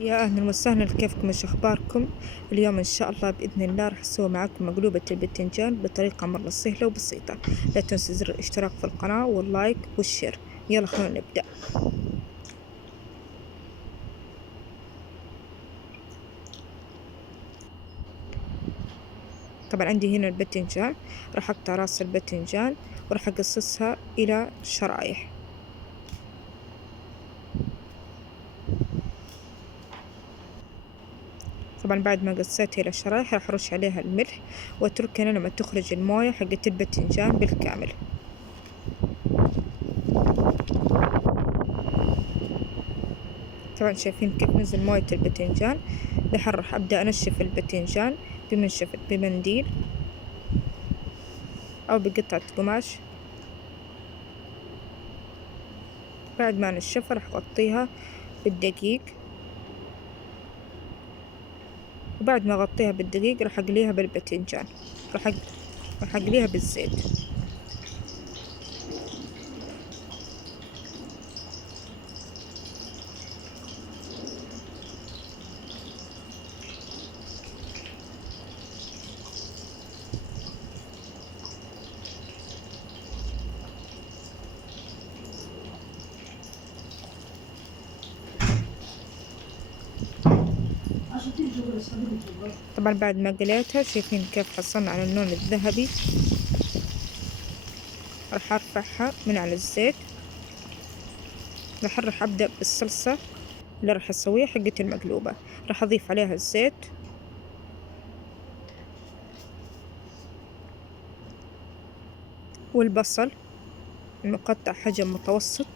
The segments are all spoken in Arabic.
يا أهلا وسهلا، كيفكم؟ إيش أخباركم؟ اليوم إن شاء الله بإذن الله راح أسوي معاكم مقلوبة البتنجان بطريقة مرة سهلة وبسيطة. لا تنسوا زر الاشتراك في القناة واللايك والشير. يلا خلونا نبدأ. طبعا عندي هنا البتنجان، راح أقطع راس البتنجان وراح أقصصها إلى شرايح. طبعا بعد ما قصيتها إلى شرايح راح أرش عليها الملح وأتركها لما تخرج الموية حقت البتنجان بالكامل. طبعا شايفين كيف نزل موية البتنجان. دحين راح أبدأ أنشف البتنجان بمنديل أو بقطعة قماش. بعد ما نشفها راح أغطيها بالدقيق، وبعد ما أغطيها بالدقيق راح أقليها بالباذنجان. راح أق... راح أقليها بالزيت. طبعا بعد ما قليتها شايفين كيف حصلنا على اللون الذهبي. راح أرفعها من على الزيت. راح أبدأ بالصلصة اللي راح أسويها حقة المقلوبة. راح أضيف عليها الزيت والبصل المقطع حجم متوسط،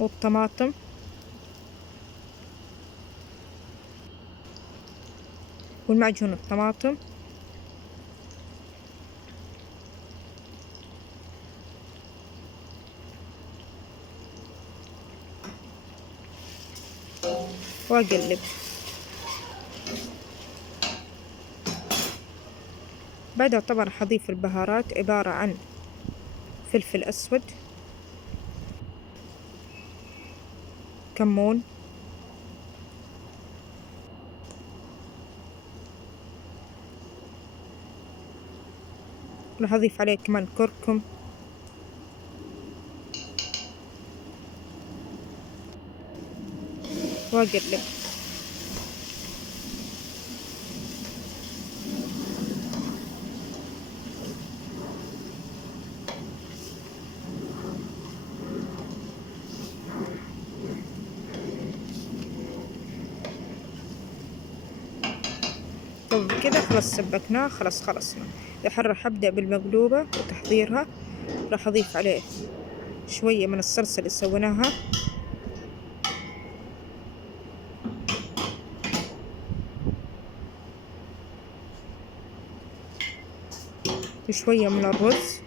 والطماطم والمعجون الطماطم، وأقلب. بعدها طبعا راح أضيف البهارات، عبارة عن فلفل أسود، كمون، راح أضيف عليه كمان كركم، وأقلب. طب كده خلاص سبكناه، خلاص خلصنا. الحين راح أبدأ بالمقلوبة وتحضيرها. راح أضيف عليه شوية من الصلصة اللي سويناها، وشوية من الرز،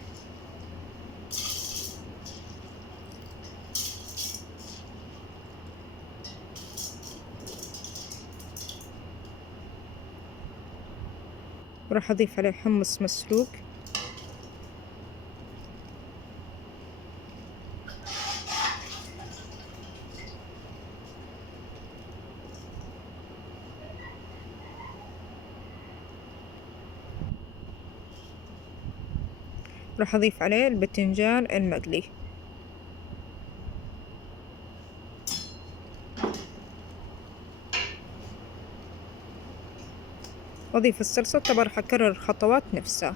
وراح أضيف عليه حمص مسلوق، راح أضيف عليه الباذنجان المقلي، وأضيف الصلصة. طبعا راح أكرر الخطوات نفسها.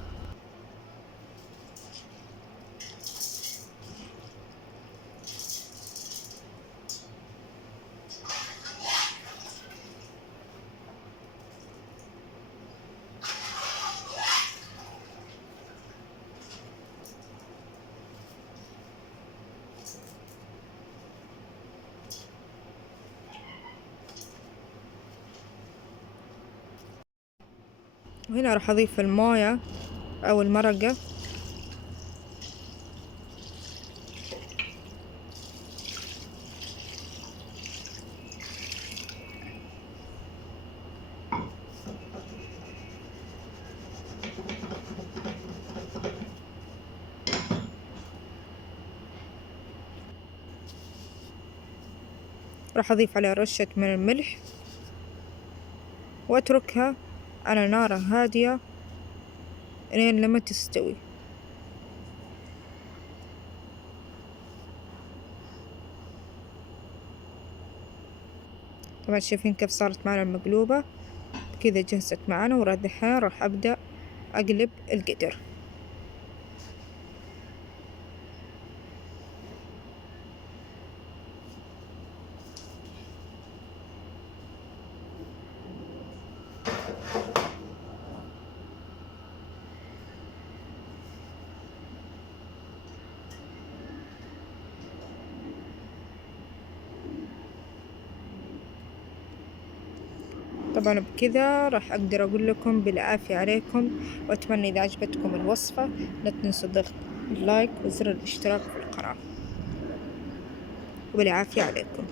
وهنا راح أضيف الموية أو المرقة. راح أضيف عليها رشة من الملح وأتركها على نار هادية لين لما تستوي. طبعا شايفين كيف صارت معنا المقلوبة، كذا جهزت معنا. ودحين راح أبدأ أقلب القدر. طبعا بكذا راح أقدر أقول لكم بالعافية عليكم، وأتمنى إذا عجبتكم الوصفة لا تنسوا ضغط اللايك وزر الاشتراك في القناة، وبالعافية عليكم.